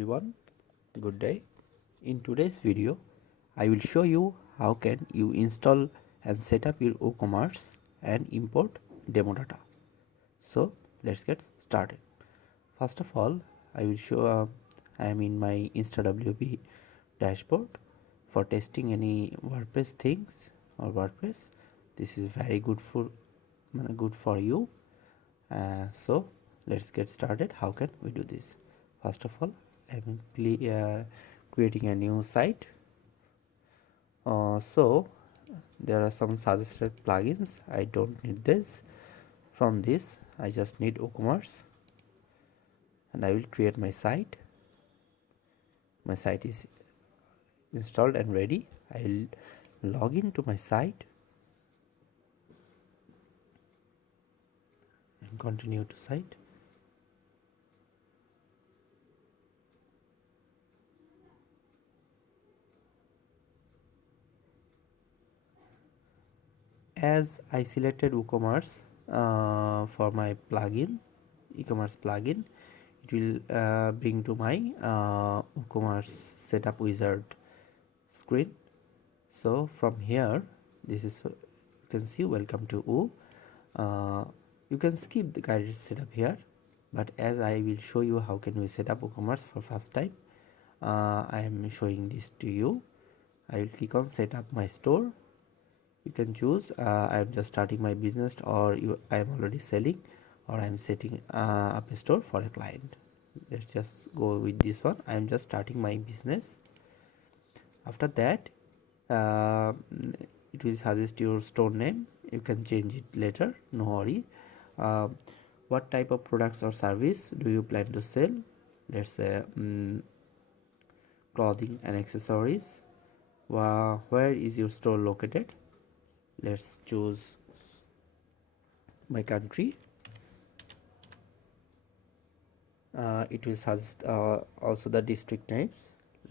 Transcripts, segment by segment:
Everyone, good day. In today's video I will show you how can you install and set up your WooCommerce and import demo data. So let's get started. First of all, I will show I am in my InstaWP dashboard for testing any WordPress things or WordPress. This is very good for you. So let's get started. How can we do this? First of all, I'm creating a new site. So there are some suggested plugins. I don't need this. From this I just need WooCommerce, and I will create my site. My site is installed and ready. I will log into my site and continue to site. As I selected WooCommerce for my plugin, e-commerce plugin, it will bring to my WooCommerce setup wizard screen. So from here, this is, you can see welcome to Woo. You can skip the guided setup here, but as I will show you how can we set up WooCommerce for first time, I am showing this to you. I will click on set up my store. You can choose I am just starting my business, or I am already selling, or I am setting up a store for a client. Let's just go with this one. I am just starting my business. After that, it will suggest your store name. You can change it later, no worry. What type of products or service do you plan to sell? Let's say clothing and accessories. Where is your store located? Let's choose my country. It will suggest also the district names.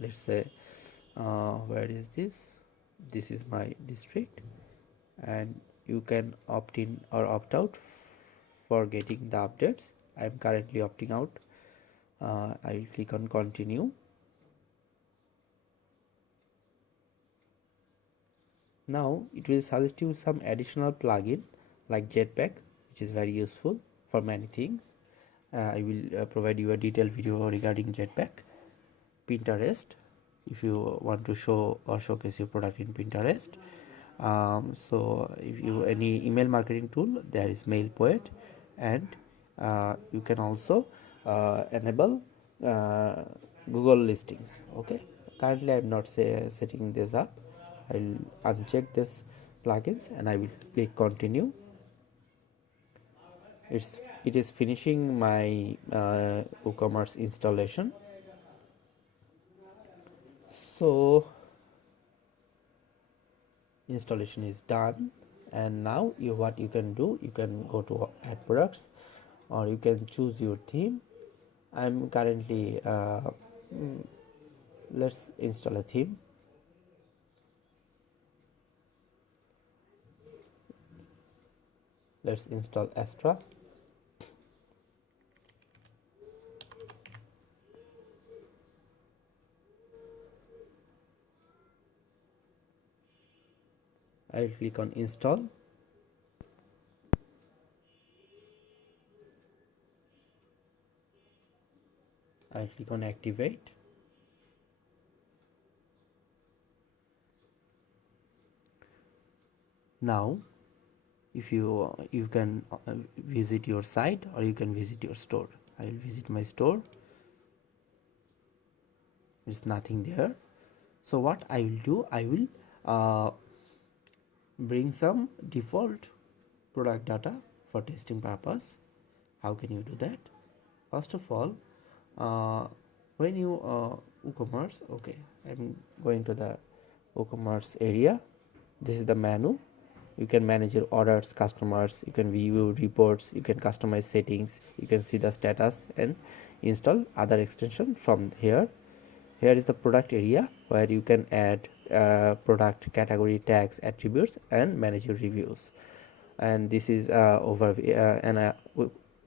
Let's say where is this? This is my district, and you can opt in or opt out for getting the updates. I am currently opting out. I will click on continue. Now it will suggest you some additional plugin like Jetpack, which is very useful for many things. I will provide you a detailed video regarding Jetpack. Pinterest, if you want to show or showcase your product in Pinterest. So if you any email marketing tool, there is MailPoet, and you can also enable Google listings. Okay, currently I am not setting this up. I'll uncheck this plugins and I will click continue. It is finishing my WooCommerce installation. So installation is done, and now what you can do, you can go to add products, or you can choose your theme. I'm currently let's install a theme. Let's install Astra. I will click on install. I will click on activate. Now if you can visit your site, or you can visit your store. I will visit my store. There's nothing there. So what I will do, I will bring some default product data for testing purpose. How can you do that? First of all, when you WooCommerce, okay, I'm going to the WooCommerce area. This is the menu. You can manage your orders, customers, you can view reports, you can customize settings, you can see the status and install other extension from here. Here is the product area where you can add product category tags, attributes, and manage your reviews. And this is over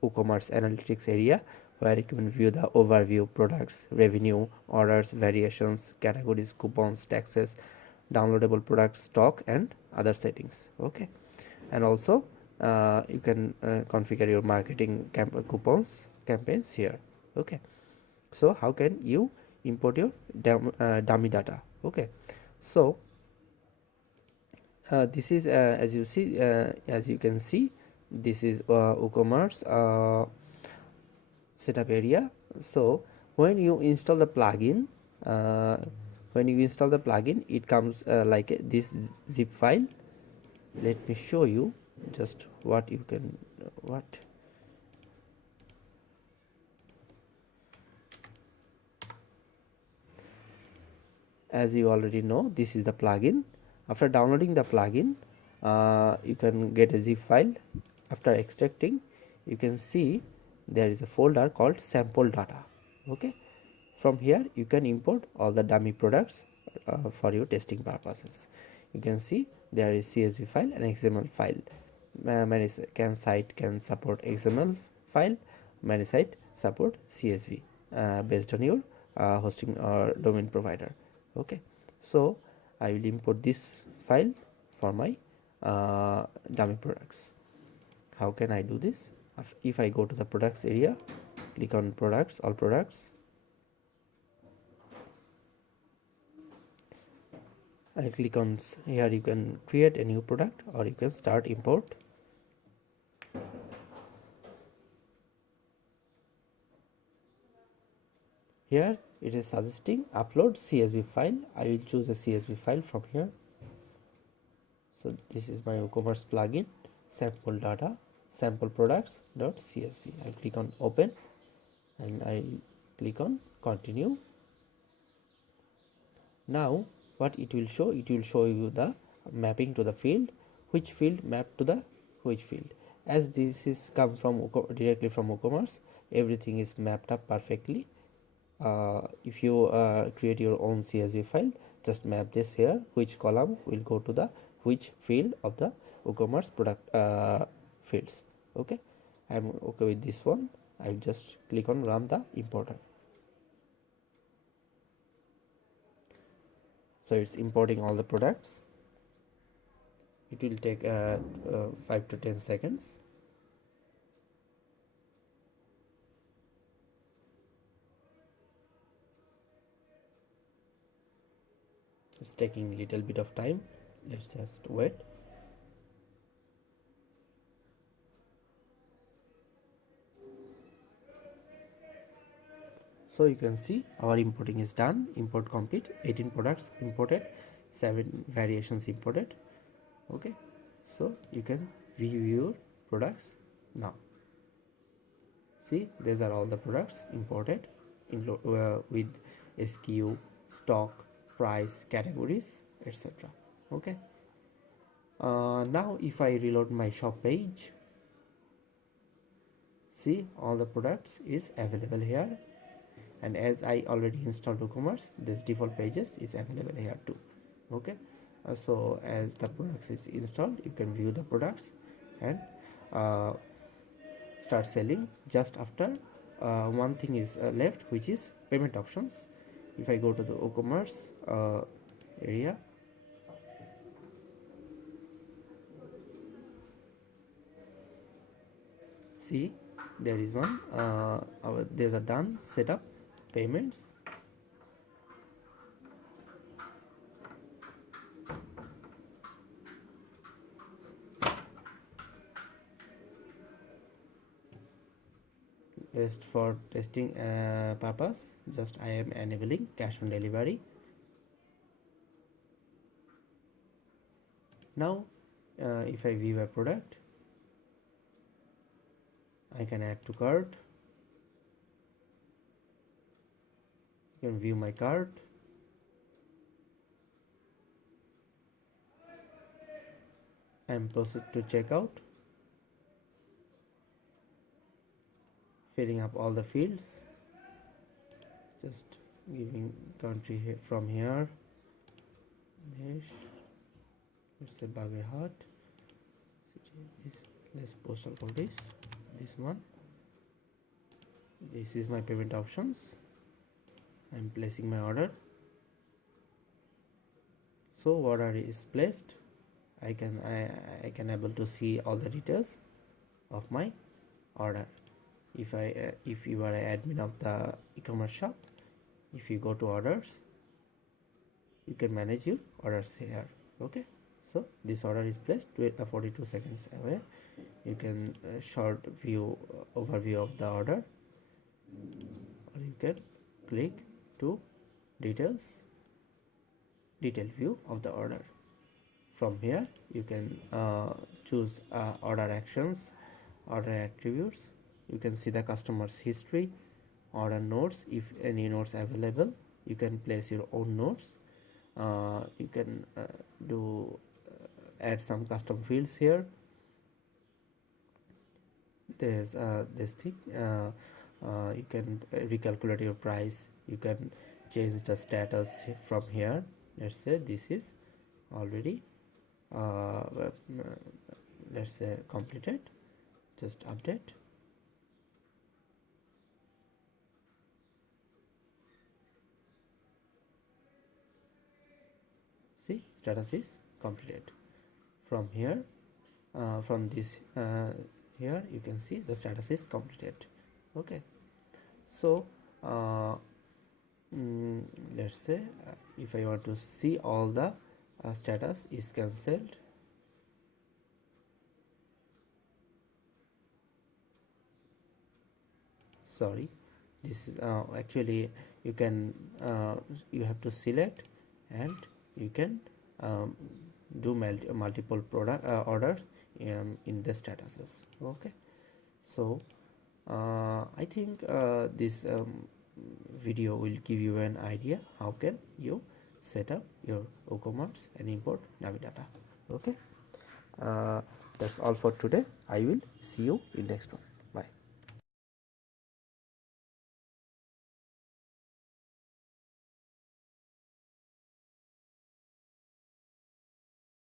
WooCommerce analytics area where you can view the overview, products, revenue, orders, variations, categories, coupons, taxes, downloadable products, stock, and other settings. Okay, and also you can configure your marketing coupons campaigns here. Okay, so how can you import your dummy data? Okay, so this is as you can see, this is WooCommerce setup area. So when you install the plugin, uh, it comes like this zip file. Let me show you just what you can what as you already know, this is the plugin. After downloading the plugin, you can get a zip file. After extracting, you can see there is a folder called sample data. Okay, from here you can import all the dummy products for your testing purposes. You can see there is CSV file and XML file. Many site can support XML file, many site support CSV based on your hosting or domain provider. Okay, so I will import this file for my dummy products. How can I do this? If I go to the products area, click on products, all products, I click on here. You can create a new product or you can start import. Here it is suggesting upload CSV file. I will choose a CSV file from here. So this is my WooCommerce plugin, sample data, sample products.csv. I click on open and I click on continue. Now what it will show, it will show you the mapping to the field, which field map to the which field. As this is come from directly from WooCommerce, everything is mapped up perfectly. If you create your own CSV file, just map this here, which column will go to the which field of the WooCommerce product fields. Okay, I'm okay with this one. I'll just click on run the importer. So it's importing all the products. It will take 5 to 10 seconds. It's taking a little bit of time. Let's just wait. So you can see our importing is done. Import complete. 18 products imported, 7 variations imported. Okay, so you can view your products now. See, these are all the products imported with SKU, stock, price, categories, etc. Okay, now if I reload my shop page, see all the products is available here, and as I already installed WooCommerce, this default pages is available here too. Okay, so as the products is installed, you can view the products and start selling. Just after one thing is left, which is payment options. If I go to the WooCommerce area, see there is one there's a done setup payments. Just for testing purpose, just I am enabling cash on delivery. Now if I view a product, I can add to cart. You can view my cart. And proceed to checkout, filling up all the fields, just giving country from here, let's say Bagherhat, let's postal code is this one, This is my payment options. I'm placing my order. So order is placed. I can able to see all the details of my order. If you are an admin of the e-commerce shop, if you go to orders, you can manage your orders here. Okay, so this order is placed 42 seconds away. You can short view overview of the order, or you can click to detail view of the order. From here you can choose order actions, order attributes. You can see the customer's history, order notes. If any notes available, you can place your own notes. You can add some custom fields here. There's this thing, you can recalculate your price. You can change the status from here. Let's say this is already let's say completed. Just update. See, status is completed. From here, from this here you can see the status is completed. Okay, so let's say if I want to see all the status is cancelled, sorry, this is actually you can you have to select, and you can do multiple product orders in the statuses. Okay, so I think this video will give you an idea how can you set up your WooCommerce and import Navi data. Okay, that's all for today. I will see you in next one.